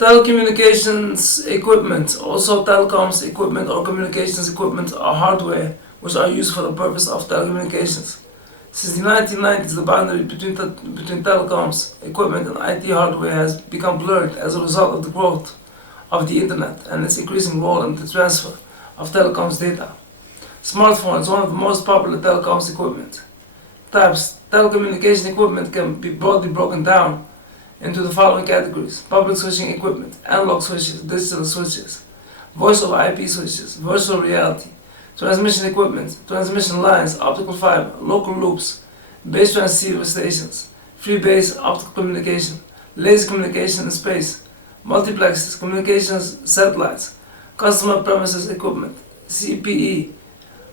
Telecommunications equipment, also telecoms equipment or communications equipment, are hardware which are used for the purpose of telecommunications. Since the 1990s, the boundary between telecoms equipment and IT hardware has become blurred as a result of the growth of the internet and its increasing role in the transfer of telecoms data. Smartphone is one of the most popular telecoms equipment types. Telecommunication equipment can be broadly broken down into the following categories: public switching equipment, analog switches, digital switches, voice over IP switches, virtual reality, transmission equipment, transmission lines, optical fiber, local loops, base transceiver stations, free base optical communication, laser communication in space, multiplexes, communications satellites, customer premises equipment, CPE,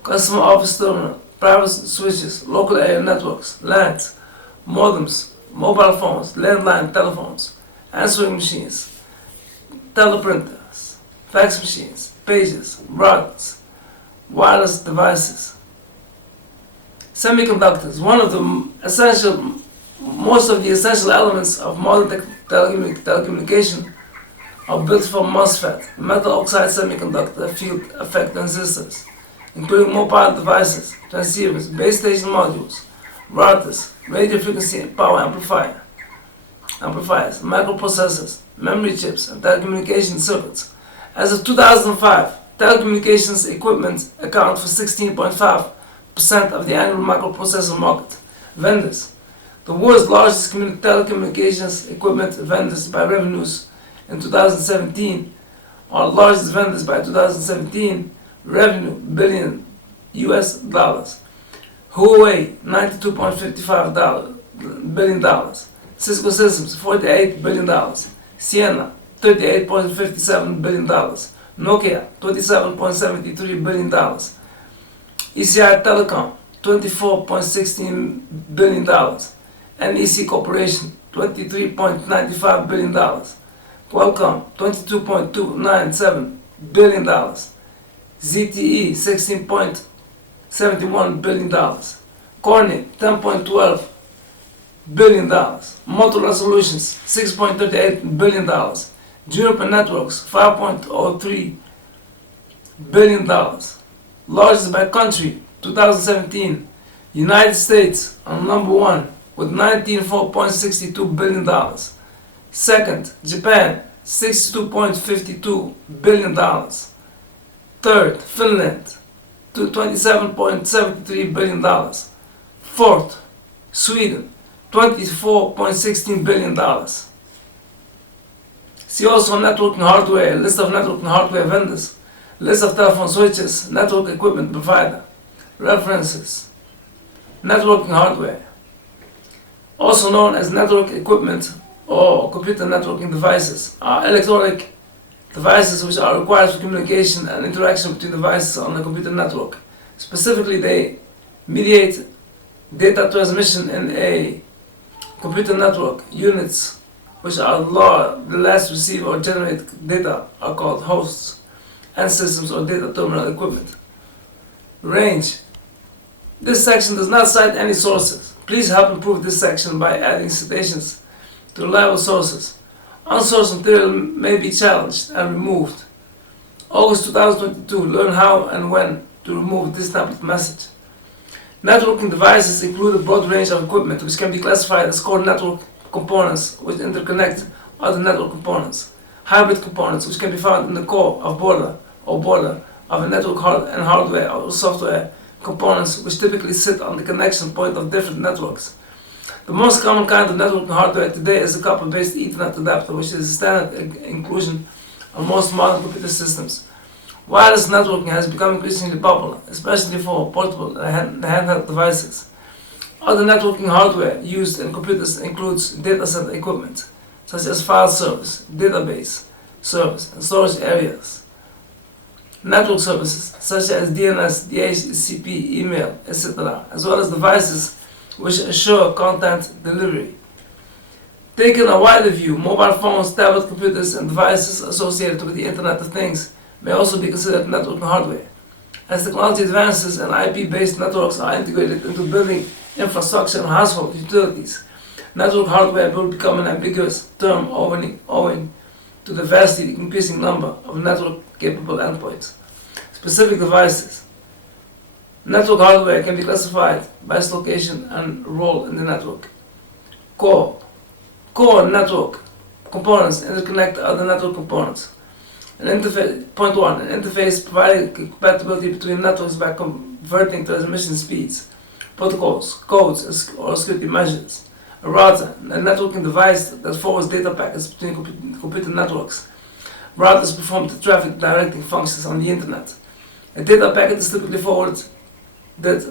customer office terminal, private switches, local area networks, LANs, modems, mobile phones, landline telephones, answering machines, teleprinters, fax machines, pages, routers, wireless devices. Semiconductors, most of the essential elements of modern telecommunication are built from MOSFET, metal oxide semiconductor field effect transistors, including mobile devices, transceivers, base station modules, routers, radio frequency and power amplifiers, microprocessors, memory chips, and telecommunication circuits. As of 2005, telecommunications equipment account for 16.5% of the annual microprocessor market. Vendors. The world's largest telecommunications equipment vendors by revenues in 2017 are largest vendors by 2017 revenue billion US dollars. Huawei $92.55 billion, Cisco Systems $48 billion, Ciena $38.57 billion, Nokia $27.73 billion, ECI Telecom $24.16 billion, NEC Corporation $23.95 billion, Qualcomm $22.297 billion, ZTE $16.71 billion, Corning $10.12 billion, Motorola Solutions $6.38 billion, Juniper Networks $5.03 billion. Largest by country 2017, United States on number 1 with $94.62 billion. Second, Japan $62.52 billion. Third, Finland $27.73 billion. Fourth, Sweden $24.16 billion. See also networking hardware, list of networking hardware vendors, list of telephone switches, network equipment provider, references. Networking hardware, also known as network equipment or computer networking devices, are electronic devices which are required for communication and interaction between devices on a computer network. Specifically, they mediate data transmission in a computer network. Units which are the last receive or generate data are called hosts, and systems or data terminal equipment. Range. This section does not cite any sources. Please help improve this section by adding citations to reliable sources. Unsourced material may be challenged and removed. August 2022, learn how and when to remove this template message. Networking devices include a broad range of equipment which can be classified as core network components which interconnect other network components. Hybrid components which can be found in the core of border of a network and hardware or software components which typically sit on the connection point of different networks. The most common kind of networking hardware today is a copper-based Ethernet adapter, which is a standard inclusion on most modern computer systems. Wireless networking has become increasingly popular, especially for portable and handheld devices. Other networking hardware used in computers includes data center equipment, such as file servers, database servers, and storage areas. Network services, such as DNS, DHCP, email, etc., as well as devices which ensure content delivery. Taking a wider view, mobile phones, tablet computers, and devices associated with the Internet of Things may also be considered networking hardware. As technology advances and IP-based networks are integrated into building infrastructure and household utilities, network hardware will become an ambiguous term owing to the vastly increasing number of network-capable endpoints. Specific devices. Network hardware can be classified by its location and role in the network. Core network components interconnect to other network components. Point 1. An interface providing compatibility between networks by converting transmission speeds, protocols, codes, or security measures. A router, a networking device that forwards data packets between computer networks. Routers perform the traffic directing functions on the internet. A data packet is typically forwarded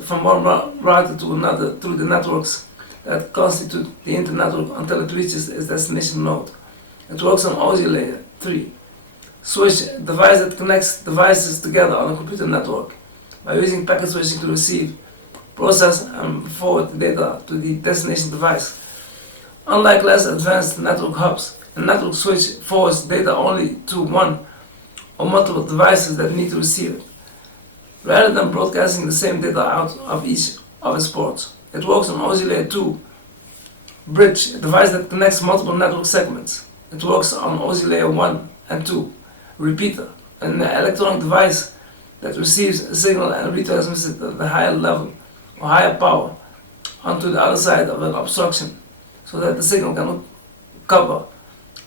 from one router to another through the networks that constitute the internetwork until it reaches its destination node. It works on OSI layer 3. Switch, a device that connects devices together on a computer network by using packet switching to receive, process, and forward the data to the destination device. Unlike less advanced network hubs, a network switch forwards data only to one or multiple devices that need to receive it, rather than broadcasting the same data out of each of its ports. It works on OSI layer 2. Bridge, a device that connects multiple network segments. It works on OSI layer 1 and 2. Repeater, an electronic device that receives a signal and retransmits it at a higher level or higher power onto the other side of an obstruction so that the signal can cover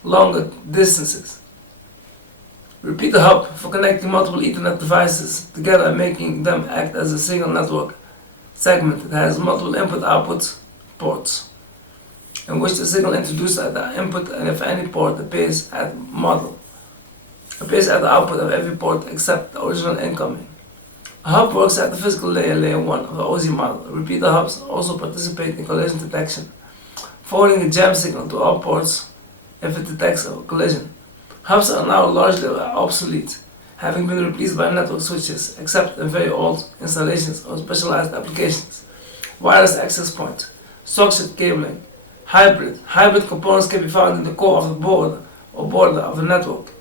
longer distances. Repeater hub for connecting multiple Ethernet devices together and making them act as a single network segment that has multiple input-output ports in which the signal introduced at the input, and if any port appears at the output of every port except the original incoming. A hub works at the physical layer 1 of the OSI model. Repeater hubs also participate in collision detection, forwarding a jam signal to all ports if it detects a collision. Hubs are now largely obsolete, having been replaced by network switches, except in very old installations or specialized applications. Wireless access point, structured cabling, hybrid components can be found in the core of the board or border of a network.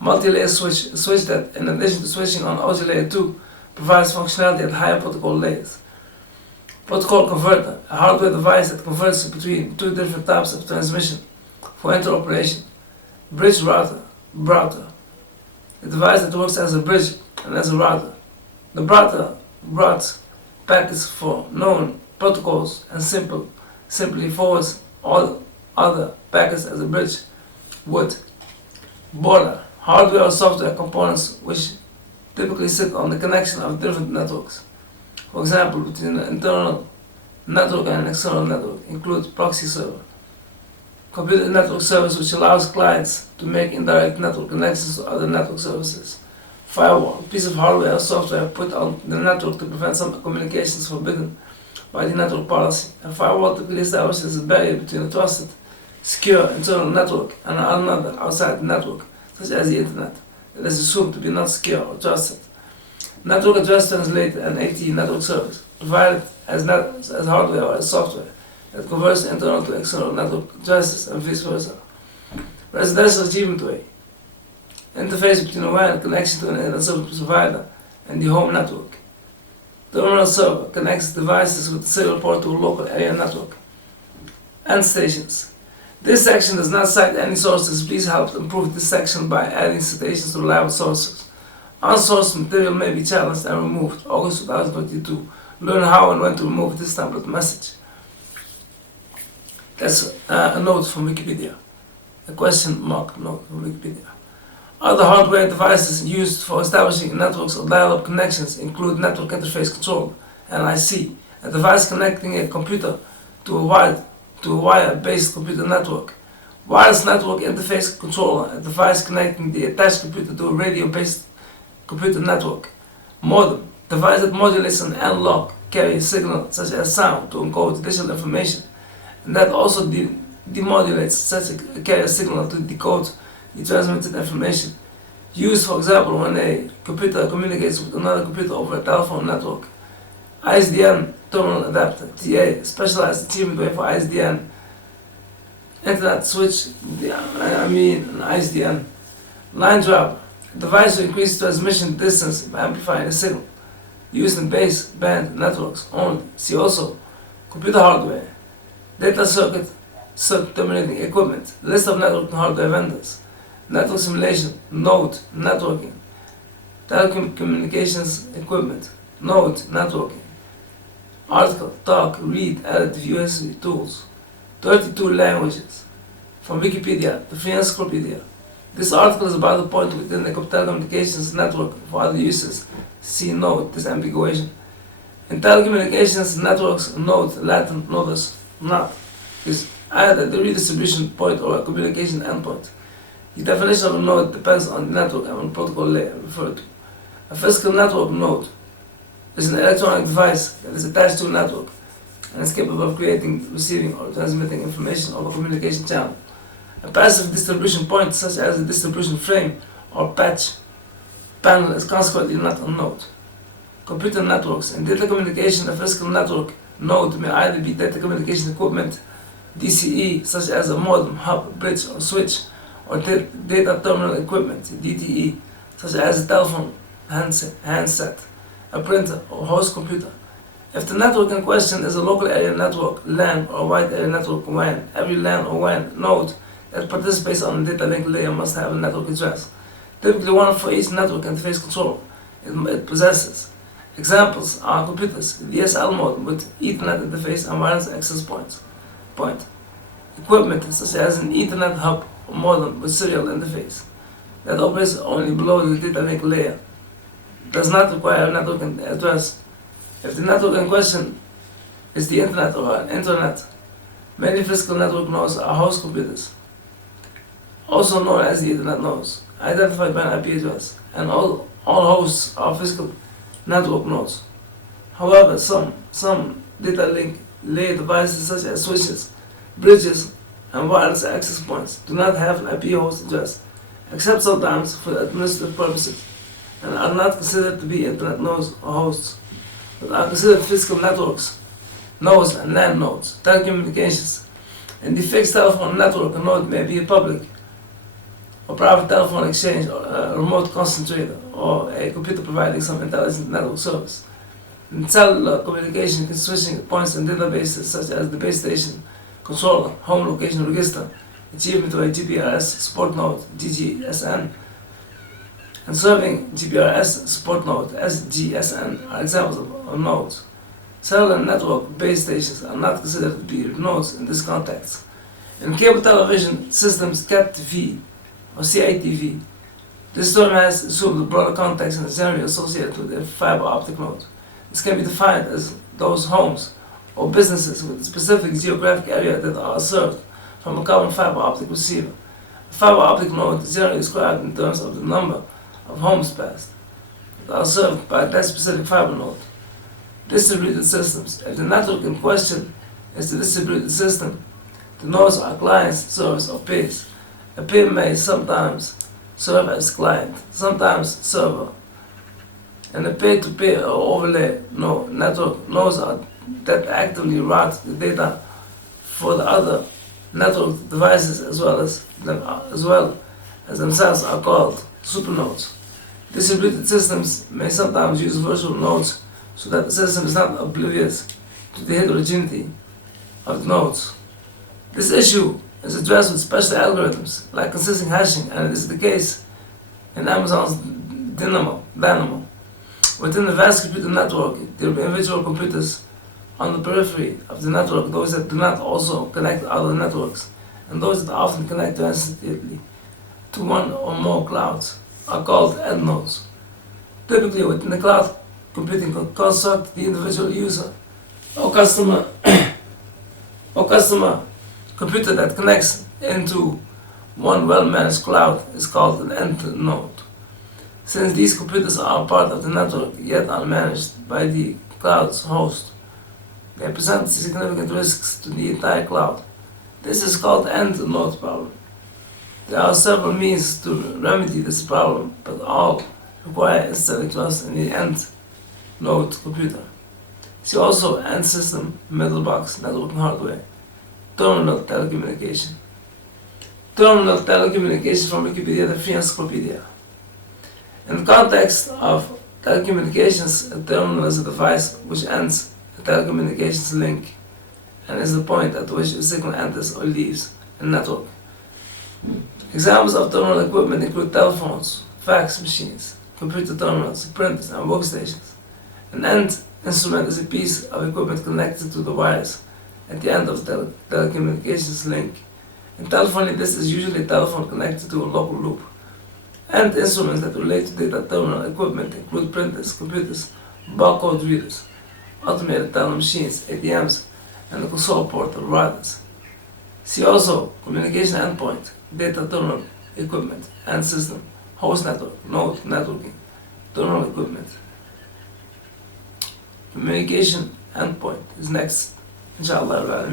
Multi-layer switch, a switch that, in addition to switching on OSI layer 2, provides functionality at higher protocol layers. Protocol converter, a hardware device that converts between two different types of transmission for interoperation. Bridge router, a device that works as a bridge and as a router. The router routes packets for known protocols and simply forwards all other packets as a bridge. Border, hardware or software components which typically sit on the connection of different networks. For example, between an internal network and an external network include proxy server, computer network service which allows clients to make indirect network connections to other network services. Firewall, a piece of hardware or software put on the network to prevent some communications forbidden by the network policy. A firewall typically establishes a barrier between a trusted, secure internal network and another outside the network, such as the internet, that is assumed to be not secure or trusted. Network address translator and AT network service, provided as hardware or as software, that converts internal to external network addresses and vice versa. Residential achievement way, interface between a WAN connection to an internet service provider and the home network. Terminal server connects devices with the serial port to a local area network. End stations. This section does not cite any sources. Please help improve this section by adding citations to reliable sources. Unsourced material may be challenged and removed. August 2022. Learn how and when to remove this template message. That's a note from Wikipedia. A question mark note from Wikipedia. Other hardware devices used for establishing networks or dial-up connections include network interface controller, NIC, a device connecting a computer to a wire-based computer network. Wireless network interface controller, a device connecting the attached computer to a radio-based computer network. Modem, device that modulates an analog carrier signal such as sound to encode digital information, and that also demodulates such a carrier signal to decode the transmitted information. Used, for example, when a computer communicates with another computer over a telephone network. ISDN terminal adapter, TA, specialized achievement way for ISDN. Internet switch, an ISDN. Line driver, a device to increase transmission distance by amplifying a signal. Used in baseband networks only. See also computer hardware, data circuit terminating equipment, list of network and hardware vendors. network simulation, node, networking, telecommunications equipment, node, networking, article, talk, read, edit, view history, tools, 32 languages, from Wikipedia to Free Encyclopedia. This article is about the point within the telecommunications network for other uses. See node, disambiguation. In telecommunications networks, node, Latin nodus, not, is either the redistribution point or a communication endpoint. The definition of a node depends on the network and on the protocol layer referred to. A physical network node is an electronic device that is attached to a network and is capable of creating, receiving, or transmitting information over a communication channel. A passive distribution point, such as a distribution frame or patch panel, is consequently not a node. Computer networks. In data communication, a physical network node may either be data communication equipment, DCE, such as a modem, hub, bridge, or switch, or data terminal equipment, DTE, such as a telephone, handset, a printer, or host computer. If the network in question is a local area network, LAN, or wide area network, WAN, every LAN or WAN node that participates on the data link layer must have a network address, typically one for each network interface controller it possesses. Examples are computers, DSL modem with Ethernet interface and wireless access point. Equipment such as an Ethernet hub or modem with serial interface that operates only below the data link layer does not require a network address. If the network in question is the internet or an intranet, many physical network nodes are host computers, also known as the Ethernet nodes, identified by an IP address, and all hosts are physical network nodes. However, some data link layer devices such as switches, bridges, and wireless access points do not have an IP host address, except sometimes for administrative purposes, and are not considered to be internet nodes or hosts, but are considered physical networks, nodes, and LAN nodes, telecommunications. In the fixed telephone network, a node may be a public or private telephone exchange, or a remote concentrator, or a computer providing some intelligent network service. In cellular communication, switching points and databases such as the base station, controller, home location register, achievement of a GPRS support node, GGSN, and serving GPRS support node, SGSN, are examples of nodes. Cellular network base stations are not considered to be nodes in this context. In cable television systems, CAT-TV or CITV, this term has assumed a broader context and is generally associated with a fiber optic node. This can be defined as those homes or businesses with a specific geographic area that are served from a common fiber optic receiver. A fiber optic node is generally described in terms of the number of homes passed that are served by that specific fiber node. Distributed systems. If the network in question is the distributed system, the nodes are clients, service, or peers. A peer may sometimes serve as client, sometimes server. And a peer-to-peer or overlay network nodes are that actively route the data for the other network devices as well as themselves are called supernodes. Distributed systems may sometimes use virtual nodes so that the system is not oblivious to the heterogeneity of the nodes. This issue is addressed with special algorithms like consistent hashing, and it is the case in Amazon's Dynamo. Within the vast computer network, there are individual computers on the periphery of the network, those that do not also connect to other networks, and those that often connect transitively to one or more clouds are called end nodes. Typically, within the cloud computing construct, the individual user or customer computer that connects into one well-managed cloud is called an end node. Since these computers are part of the network yet unmanaged by the cloud's host, they present significant risks to the entire cloud. This is called the end node problem. There are several means to remedy this problem, but all require instilling trust in the end node computer. See also end system, middle box, networking hardware, terminal telecommunication. Terminal telecommunication from Wikipedia, the Free Encyclopedia. In the context of telecommunications, a terminal is a device which ends a telecommunications link and is the point at which a signal enters or leaves a network. Examples of terminal equipment include telephones, fax machines, computer terminals, printers, and workstations. An end instrument is a piece of equipment connected to the wires at the end of the telecommunications link. In telephony, this is usually a telephone connected to a local loop. End instruments that relate to data terminal equipment include printers, computers, barcode readers, automated teller machines, ATMs, and the console port or routers. See also communication endpoint, data terminal equipment, end system, host network, node networking, terminal equipment. Communication endpoint is next, inshallah.